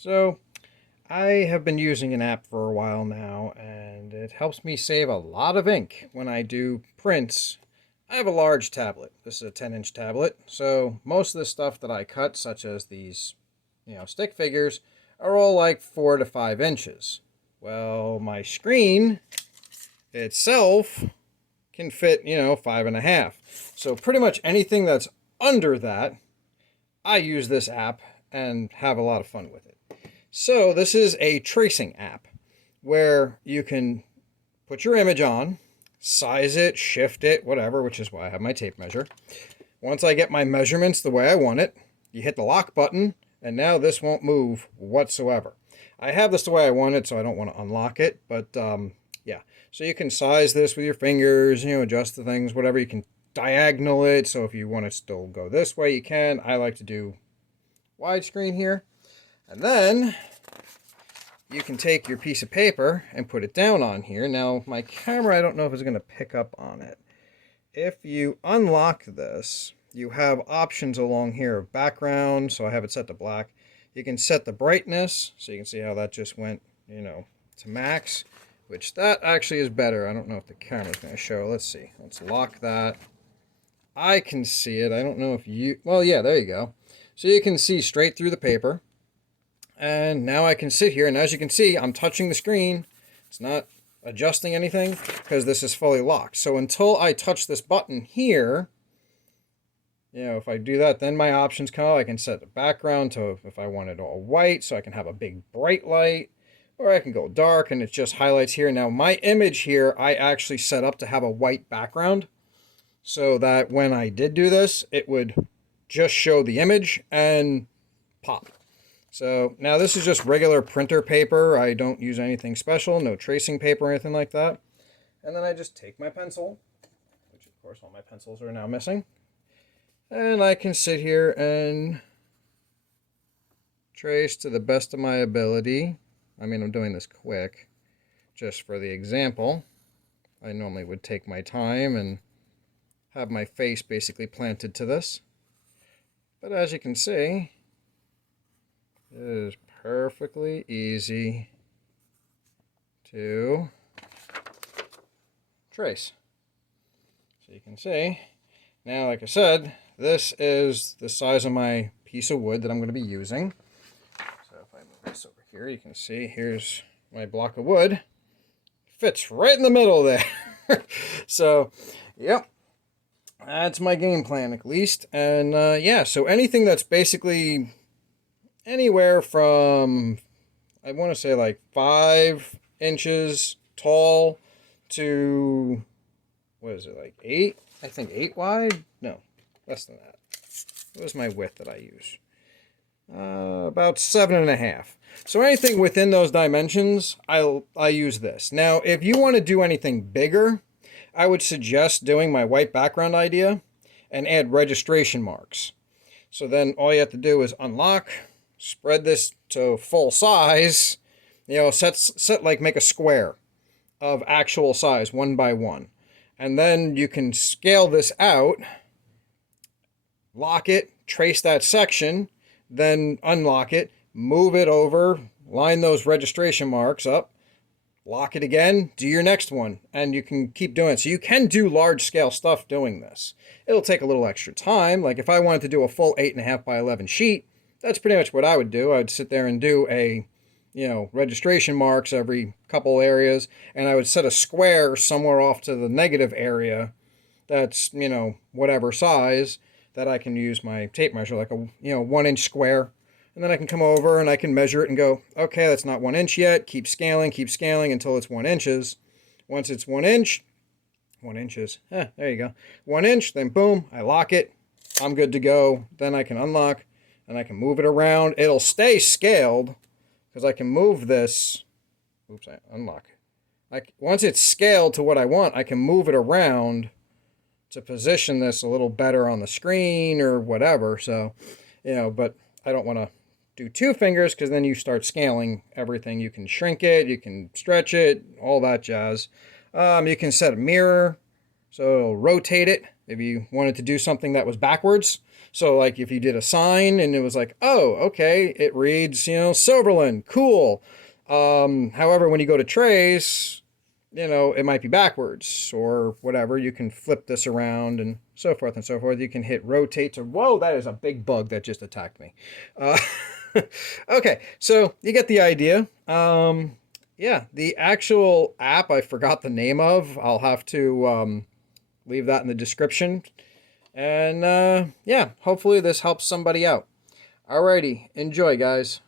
So I have been using an app for a while now, and it helps me save a lot of ink when I do prints. I have a large tablet. This is a 10-inch tablet, so most of the stuff that I cut, such as these, stick figures, are all like 4 to 5 inches. Well, my screen itself can fit, 5.5. So pretty much anything that's under that, I use this app and have a lot of fun with it. So this is a tracing app where you can put your image on, size it, shift it, whatever, which is why I have my tape measure. Once I get my measurements the way I want it, you hit the lock button, and now this won't move whatsoever. I have this the way I want it, so I don't want to unlock it, but yeah. So you can size this with your fingers, adjust the things, whatever. You can diagonal it, so if you want to still go this way, you can. I like to do widescreen here. And then you can take your piece of paper and put it down on here. Now, my camera, I don't know if it's going to pick up on it. If you unlock this, you have options along here of background, so I have it set to black. You can set the brightness, so you can see how that just went, to max, which that actually is better. I don't know if the camera's going to show. Let's see. Let's lock that. I can see it. I don't know if you... Well, yeah, there you go. So you can see straight through the paper. And now I can sit here, and as you can see, I'm touching the screen. It's not adjusting anything because this is fully locked. So until I touch this button here, if I do that, then my options come. I can set the background to if I want it all white, so I can have a big bright light, or I can go dark, and it just highlights here. Now, my image here, I actually set up to have a white background so that when I did do this, it would just show the image and pop. So now this is just regular printer paper. I don't use anything special, no tracing paper or anything like that. And then I just take my pencil, which of course all my pencils are now missing. And I can sit here and trace to the best of my ability. I mean, I'm doing this quick just for the example. I normally would take my time and have my face basically planted to this. But as you can see, it is perfectly easy to trace. So you can see, now like I said, this is the size of my piece of wood that I'm going to be using. So if I move this over here, you can see here's my block of wood. Fits right in the middle there. So, yep. That's my game plan at least. And yeah, so anything that's basically anywhere from, I want to say like 5 inches tall to, what is it, like 8? I think 8 wide? No, less than that. What was my width that I use? About 7.5. So anything within those dimensions, I use this. Now, if you want to do anything bigger, I would suggest doing my white background idea and add registration marks. So then all you have to do is unlock, spread this to full size, set like make a square of actual size 1 by 1. And then you can scale this out, lock it, trace that section, then unlock it, move it over, line those registration marks up, lock it again, do your next one, and you can keep doing it. So you can do large scale stuff doing this. It'll take a little extra time. Like if I wanted to do a full 8.5 by 11 sheet, that's pretty much what I would do. I would sit there and do a, registration marks every couple areas, and I would set a square somewhere off to the negative area that's, whatever size that I can use my tape measure, like a, 1-inch square. And then I can come over and I can measure it and go, okay, that's not 1 inch yet. Keep scaling until it's 1 inches. Once it's 1 inch, 1 inches, there you go. 1 inch, then boom, I lock it. I'm good to go. Then I can unlock and I can move it around. It'll stay scaled because I can move this. Oops, I unlock. Once it's scaled to what I want, I can move it around to position this a little better on the screen or whatever. So, but I don't want to do 2 fingers because then you start scaling everything. You can shrink it, you can stretch it, all that jazz. You can set a mirror so it'll rotate it if you wanted to do something that was backwards. So like if you did a sign and it was like, oh, okay, it reads, Silverland, cool. However, when you go to trace, it might be backwards or whatever. You can flip this around and so forth and so forth. You can hit rotate to, whoa, that is a big bug that just attacked me. Okay, so you get the idea. Yeah, the actual app I forgot the name of. I'll have to leave that in the description. And yeah, hopefully this helps somebody out. Alrighty, enjoy, guys.